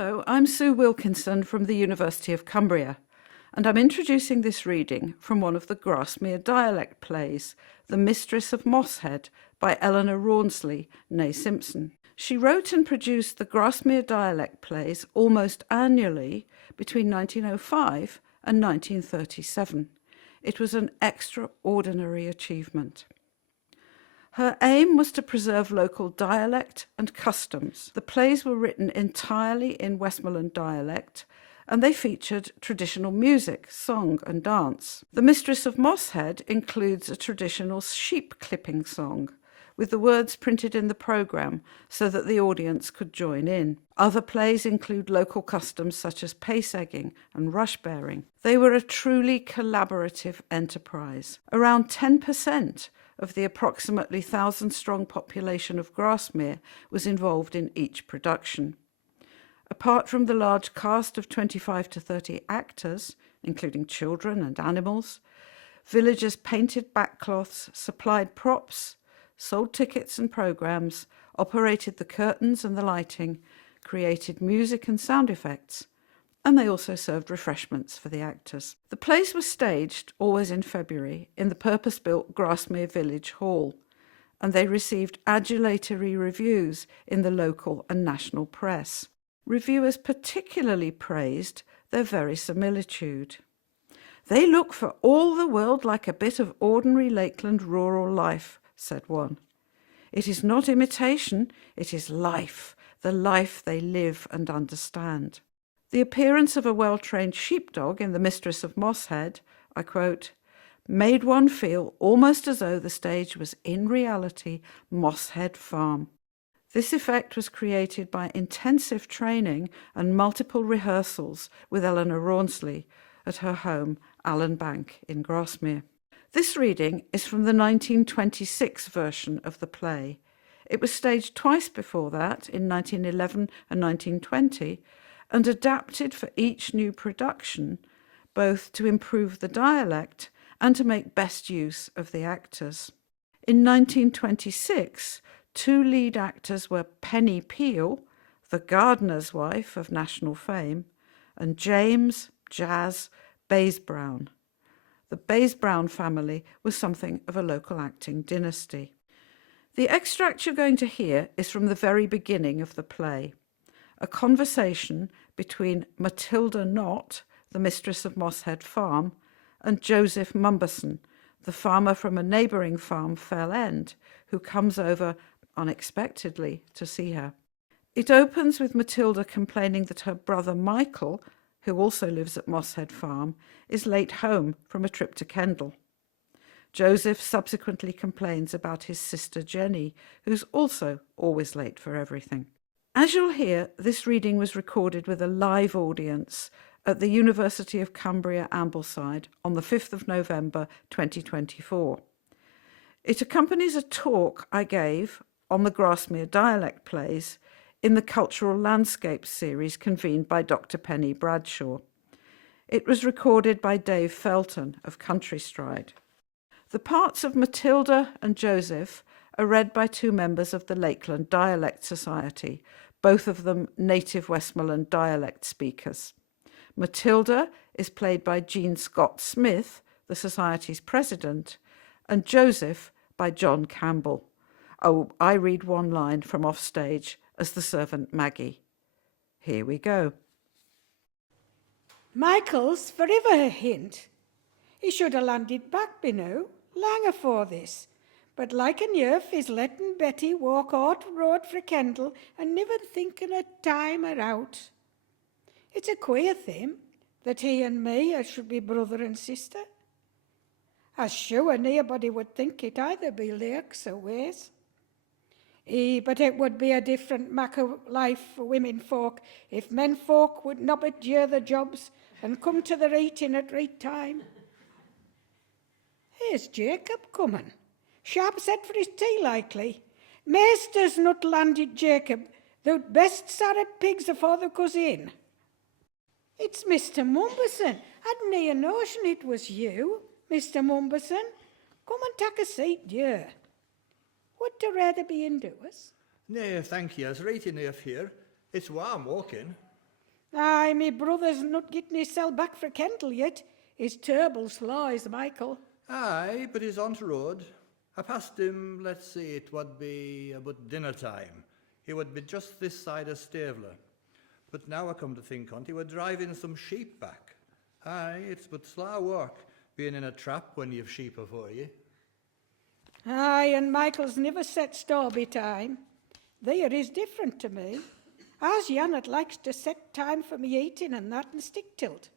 Hello, I'm Sue Wilkinson from the University of Cumbria, and I'm introducing this reading from one of the Grasmere Dialect Plays, The Mistress of Mosshead by Eleanor Rawnsley, née Simpson. She wrote and produced the Grasmere Dialect Plays almost annually between 1905 and 1937. It was an extraordinary achievement. Her aim was to preserve local dialect and customs. The plays were written entirely in Westmoreland dialect, and they featured traditional music, song and dance. The Mistress of Mosshead includes a traditional sheep clipping song, with the words printed in the programme so that the audience could join in. Other plays include local customs such as pace egging and rush bearing. They were a truly collaborative enterprise. Around 10% of the approximately 1,000-strong population of Grasmere was involved in each production. Apart from the large cast of 25 to 30 actors, including children and animals, villagers painted backcloths, supplied props, sold tickets and programmes, operated the curtains and the lighting, created music and sound effects, and they also served refreshments for the actors. The plays were staged, always in February, in the purpose-built Grasmere Village Hall, and they received adulatory reviews in the local and national press. Reviewers particularly praised their verisimilitude. "They look for all the world like a bit of ordinary Lakeland rural life," said one. "It is not imitation, it is life, the life they live and understand." The appearance of a well-trained sheepdog in The Mistress of Mosshead, I quote, "made one feel almost as though the stage was in reality Mosshead Farm." This effect was created by intensive training and multiple rehearsals with Eleanor Rawnsley at her home, Allen Bank in Grasmere. This reading is from the 1926 version of the play. It was staged twice before that, in 1911 and 1920, and adapted for each new production, both to improve the dialect and to make best use of the actors. In 1926, two lead actors were Penny Peel, the gardener's wife of national fame, and James Jazz Baysbrown. The Baysbrown family was something of a local acting dynasty. The extract you're going to hear is from the very beginning of the play, a conversation between Matilda Knott, the mistress of Mosshead Farm, and Joseph Mumberson, the farmer from a neighbouring farm, Fell End, who comes over unexpectedly to see her. It opens with Matilda complaining that her brother Michael, who also lives at Mosshead Farm, is late home from a trip to Kendal. Joseph subsequently complains about his sister Jenny, who's also always late for everything. As you'll hear, this reading was recorded with a live audience at the University of Cumbria, Ambleside on the 5th of November 2024. It accompanies a talk I gave on the Grasmere Dialect Plays in the Cultural Landscapes series convened by Dr. Penny Bradshaw. It was recorded by Dave Felton of Countrystride. The parts of Matilda and Joseph are read by two members of the Lakeland Dialect Society, both of them native Westmoreland dialect speakers. Matilda is played by Jean Scott Smith, the Society's president, and Joseph by John Campbell. Oh, I read one line from offstage as the servant Maggie. Here we go. "Michael's forever a hint. He should have landed back by now, long afore this. But like an yerf, he's letting Betty walk out road for Kendal and never thinking of time or out. It's a queer thing that he and me should be brother and sister. As sure nobody would think it either be lakes or ways. But it would be a different mack of life for women folk if men folk would not but do the jobs and come to their eating at right time. Here's Jacob coming. Sharp set for his tea, likely. Maister's not landed Jacob, thou'd best sarret pigs afore they goes in. It's Mr. Mumberson. Hadn't a notion it was you, Mr. Mumberson. Come and take a seat, dear. Would you rather be indoors? No, thank you. I was right enough here. It's warm walking. Aye, me brother's not getting hissel back for Kendal yet. He's terrible slow, is Michael. Aye, but he's on the road. I passed him, let's see, it would be about dinner time. He would be just this side of Stavler. But now I come to think on't, he would drive in some sheep back. Aye, it's but slow work, being in a trap when you've sheep afore you. Aye, and Michael's never set store by time. There is different to me. As Janet likes to set time for me eating and that and stick tilt.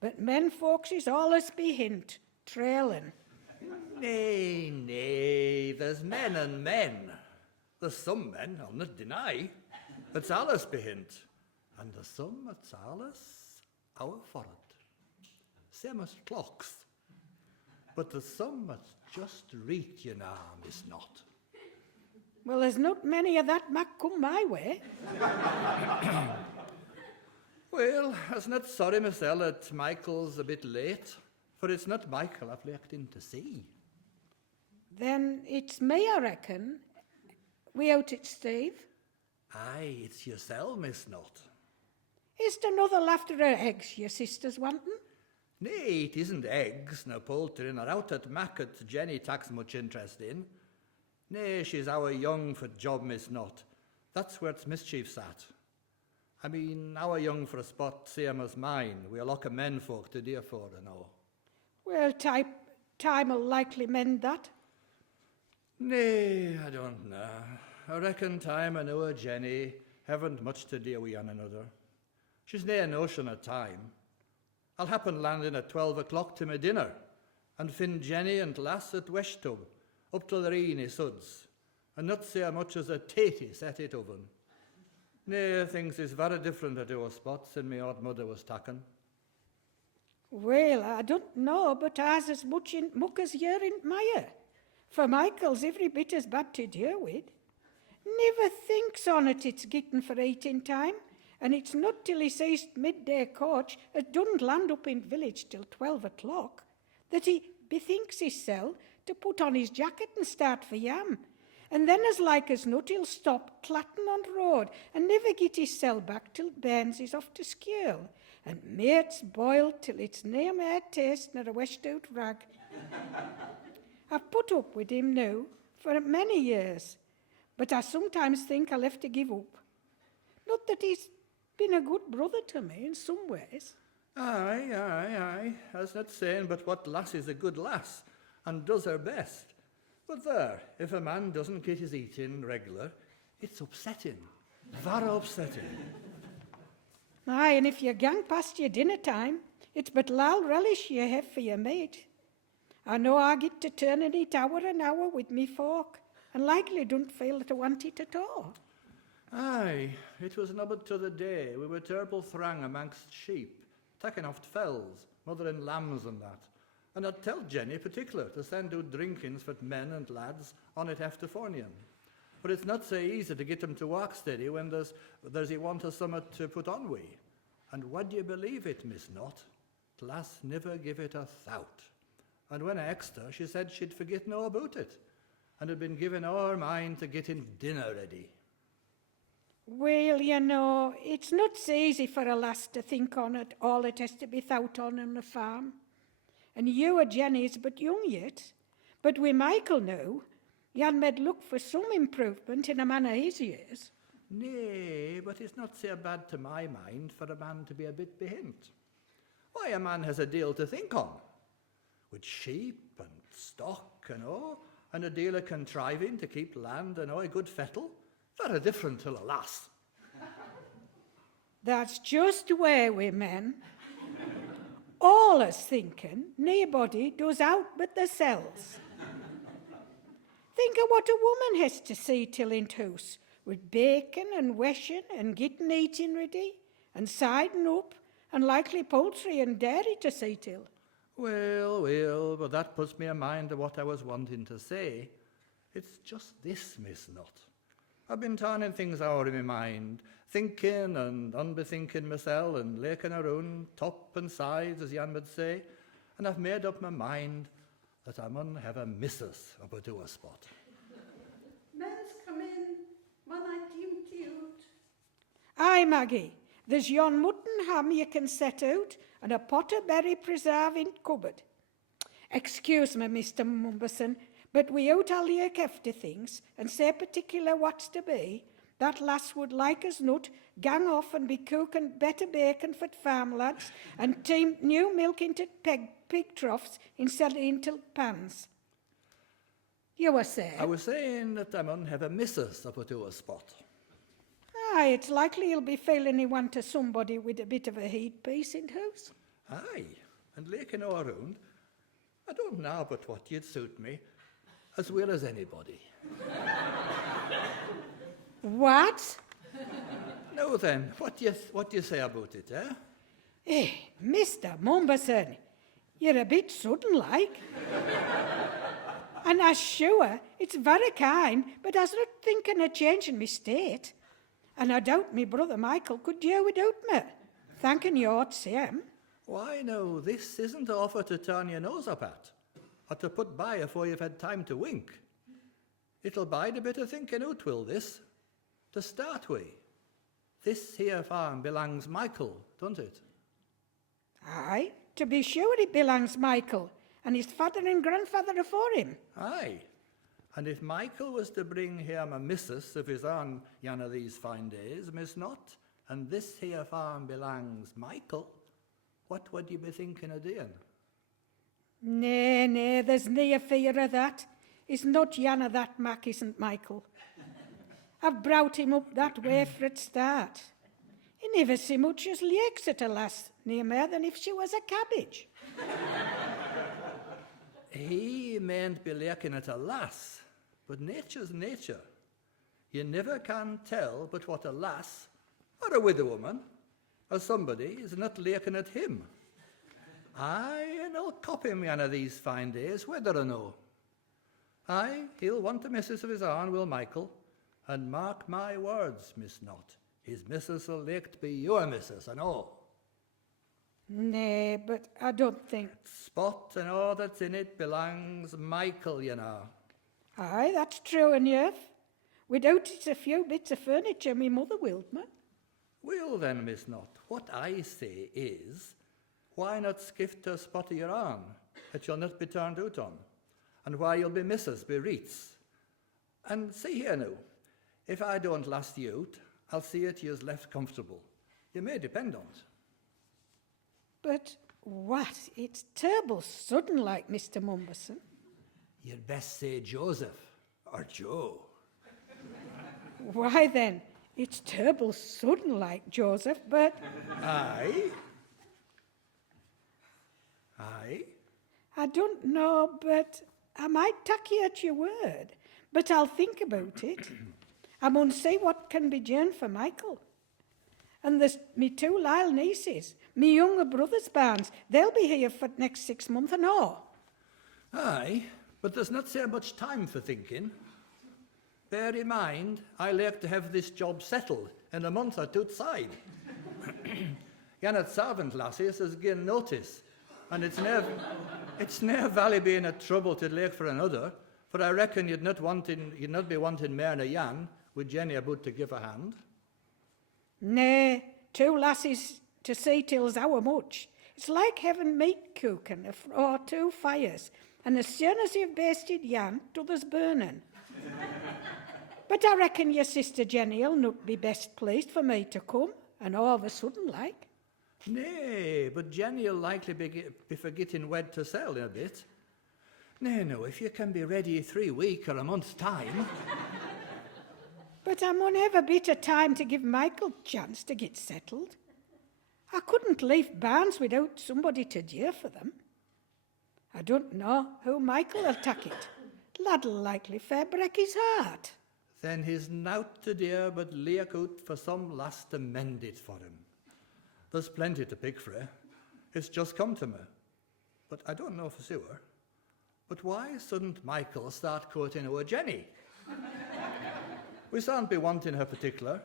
But men folks is allus be hint, trailing. Nay, there's men and men. There's some men, I'll not deny, that's allus behint. And there's some that's allus our forward. Same as clocks. But there's some that's just reach you now, miss not. Well, there's not many of that might come my way. Well, I was not sorry myself that Michael's a bit late, for it's not Michael I've looked in to see. Then it's me, I reckon. We out it, Steve. Aye, it's yourself, miss not. Is there another laughter her eggs your sister's wanting? Nay, it isn't eggs, nor poultry, nor out at market Jenny takes much interest in. Nay, she's our young for job, miss not. That's where it's mischief's at. I mean, our young for a spot same as mine. We're like a men folk to dear for, and all. Well, time'll likely mend that. Nay, I don't know. I reckon time and our Jenny haven't much to do with one another. She's nae notion of time. I'll happen landing at 12 o'clock to my dinner, and find Jenny and lass at Weshtub, up to the Reeny suds, and not so much as a tatey set it oven. Nay, things is very different at our spots than my old mother was taken. Well, I don't know, but I's as much in muck as you're in Maya. For Michael's every bit as bad to deal with. Never thinks on it it's getting for eating time, and it's not till he sees midday coach as doesn't land up in village till 12 o'clock that he bethinks hissel to put on his jacket and start for Yam. And then as like as not he'll stop clatting on the road and never get hissel back till Bairns is off to school. And mates boiled till it's nae mair taste nor a weshed out rag. I've put up with him now for many years, but I sometimes think I'll have to give up. Not that he's been a good brother to me in some ways. Aye. I was not saying but what lass is a good lass, and does her best. But there, if a man doesn't get his eating regular, it's upsetting. Very upsetting. Aye, and if you gang past your dinner time, it's but lal relish you have for your mate. I know I get to turning it hour and hour with me fork, and likely don't feel that I want it at all. Aye, it was nobbut to the day we were terrible thrang amongst sheep, taking off fells, mothering lambs and that. And I'd tell Jenny particular to send out drinkings for men and lads on it after forenoon. But it's not so easy to get them to walk steady when there's he want of summat to put on we. And would you believe it, miss not? The lass never give it a thought. And when I asked her, she said she'd forget no about it, and had been given all her mind to getting dinner ready. Well, you know, it's not so easy for a lass to think on it, all it has to be thought on the farm. And you or Jenny's but young yet, but we Michael know, Jan made look for some improvement in a man of his years. Nay, but it's not so bad to my mind for a man to be a bit behint. Why, a man has a deal to think on, with sheep and stock and all, and a deal of contriving to keep land and all a good fettle. Very different to a lass. That's just where we men. All us thinking, nobody does out but themselves. Think of what a woman has to see till in house, with bacon and washing and getting eating ready, and siding up, and likely poultry and dairy to see till. Well, but that puts me in mind of what I was wanting to say. It's just this, miss not. I've been turning things over in my mind, thinking and unbethinking myself and laking around top and sides, as Jan would say, and I've made up my mind that I mun have a missus up at our spot. Men's come in, man I deemed you. Aye, Maggie, There's yon mutton ham you can set out, and a pot of berry preserve in cupboard. Excuse me, Mr. Mumberson, but without all your hefty things, and say particular what's to be, that lass would like as not gang off and be cooking better bacon for farm lads and team new milk into pig troughs instead of into pans. You were saying? I was saying that I mun have a missus up to a spot. Aye, it's likely he'll be feeling he want to somebody with a bit of a heat piece in house. Aye, and laking all around, I don't know but what you'd suit me as well as anybody. What? Now then, what do you say about it, eh? Eh, Mr. Mumberson, you're a bit sudden like. And I'm sure it's very kind, but I was not thinking of changing my state. And I doubt me brother Michael could do without me. Thanking you ought to see him. Why, no, this isn't an offer to turn your nose up at, or to put by afore you've had time to wink. It'll bide a bit of thinking out, will this? To start with, this here farm belongs Michael, don't it? Aye, to be sure it belongs Michael, and his father and grandfather afore him. Aye, and if Michael was to bring him a missus of his own one of these fine days, Miss Not, and this here farm belongs Michael, what would you be thinking of doing? Nay, there's nae fear of that. It's not Jan of that Mac, isn't Michael. I've brought him up that way for a start. He never so much as leaks at a lass, nae more than if she was a cabbage. He mayn't be looking at a lass, but nature's nature. You never can tell but what a lass, or a widow woman, or somebody is not looking at him. Aye, and I'll cop him one of these fine days, whether or no. Aye, he'll want a missus of his own, will Michael, and mark my words, Miss Not, his missus will like to be your missus, and all. Nay, but I don't think... Spot and all that's in it belongs Michael, you know. Aye, that's true enough. Without it a few bits of furniture me mother willed me. Well then, Miss Not, what I say is, why not skift to a spot of your own that you'll not be turned out on, and why you'll be missus be reets. And see here now, if I don't last you out, I'll see it you's left comfortable. You may depend on it. But what? It's terrible sudden like, Mr. Mumberson. You'd best say Joseph, or Joe. Why then, it's terrible sudden like, Joseph, but... Aye. Aye. I don't know, but I might tuck you at your word. But I'll think about it. I mun see what can be done for Michael. And there's me two Lyle nieces, me younger brother's bands. They'll be here for the next 6 months and all. Aye, but there's not so much time for thinking. Bear in mind, I like to have this job settled in a month or two side. Janet servant lasses has given notice, and it's never valley being a trouble to lake for another, for I reckon you'd not be wanting more than a Jan, with Jenny about to give a hand. Nay, two lasses to see till's how much. It's like having meat cooking or two fires, and as soon as you've basted Jan, t'other's burning. But I reckon your sister Jenny'll not be best pleased for me to come, and all of a sudden like. Nay, but Jenny'll likely be for getting wed to sell in a bit. Nay, no, if you can be ready 3 weeks or a month's time. But I mun have a bit of time to give Michael a chance to get settled. I couldn't leave Barnes without somebody to do for them. I don't know who Michael'll take it. Lad'll likely fair break his heart. Then he's nowt to do but leak out for some lass to mend it for him. There's plenty to pick for. It's just come to me. But I don't know for sure. But why shouldn't Michael start courting our Jenny? We shan't be wanting her particular.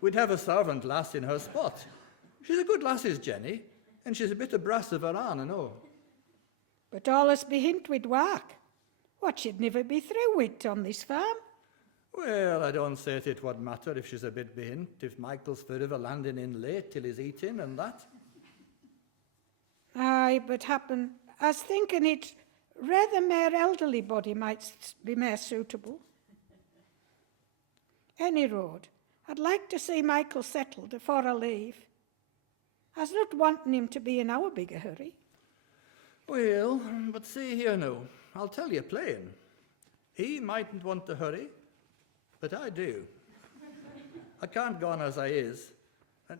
We'd have a servant lass in her spot. She's a good lass, is Jenny, and she's a bit of brass of her own and all. But allus be hint with work. What she'd never be through with on this farm. Well, I don't say it would matter if she's a bit behint, if Michael's forever landing in late till he's eating and that. Aye, but happen, I was thinking it rather more elderly body might be more suitable. Any road, I'd like to see Michael settled before I leave. I was not wanting him to be in our bigger hurry. Well, but see here now, I'll tell you plain. He mightn't want to hurry, but I do. I can't go on as I is,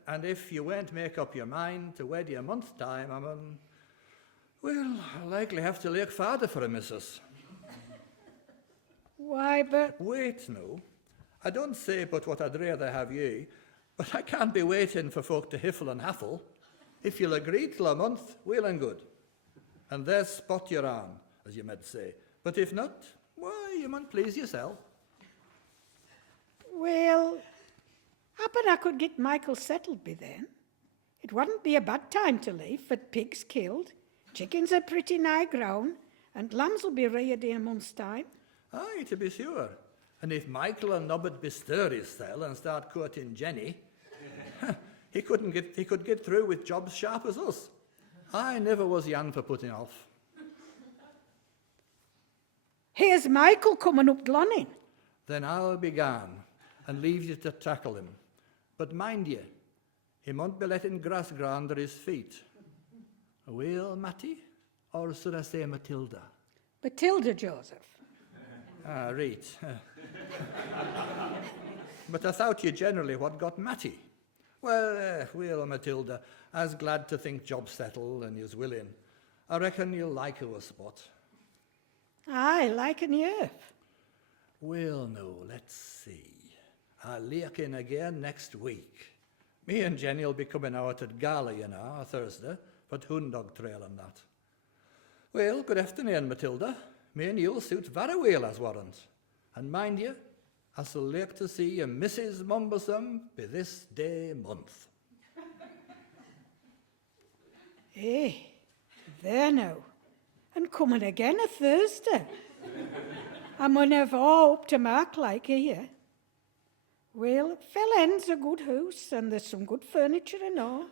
and if you won't make up your mind to wed you a month's time, well, I'll likely have to look farther for a missus. Why, but... Wait now. I don't say but what I'd rather have you, but I can't be waiting for folk to hiffle and haffle. If you'll agree till a month, well and good. And there's spot you're on, as you might say. But if not, why, you mun please yourself. Well, happen I could get Michael settled by then. It wouldn't be a bad time to leave, for pigs killed, chickens are pretty nigh grown, and lambs will be reared in a month's time. Aye, to be sure. And if Michael and Nobbut bestir his cell and start courting Jenny, he could get through with jobs sharp as us. I never was yan for putting off. Here's Michael coming up Glonin. Then I'll be gone and leave you to tackle him. But mind ye, he won't be letting grass grow under his feet. Well, Matty, or should I say Matilda? Matilda, Joseph. Ah, right. But I thought you generally what got Matty. Well, Matilda, I's glad to think job settled and you's willing. I reckon you'll like our spot. Aye, like an earth. Well, no, let's see. I'll look in again next week. Me and Jenny'll be coming out at Gala, you know, on Thursday, for Hoondog Trail and that. Well, good afternoon, Matilda. Me and you'll suit very well as warrant. And mind you, I shall like to see you Mrs. Mumbersome by this day month. Eh, there now. And coming again a Thursday. I mun have all up to mark like here. Well, Fell End's a good house and there's some good furniture and all.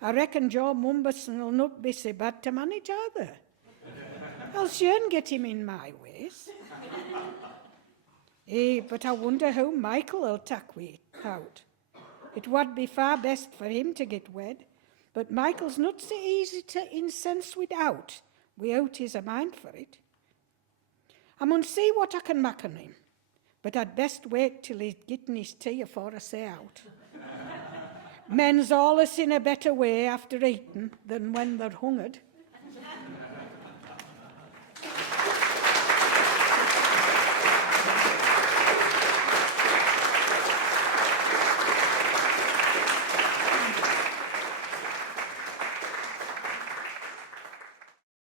I reckon Joe Mumberson will not be so bad to manage either. I'll sure get him in my ways. But I wonder how Michael will tack we out. It would be far best for him to get wed, but Michael's not so easy to incense without he's a mind for it. I mun see what I can make on him, but I'd best wait till he's getting his tea afore I say out. Men's allus in a better way after eating than when they're hungered.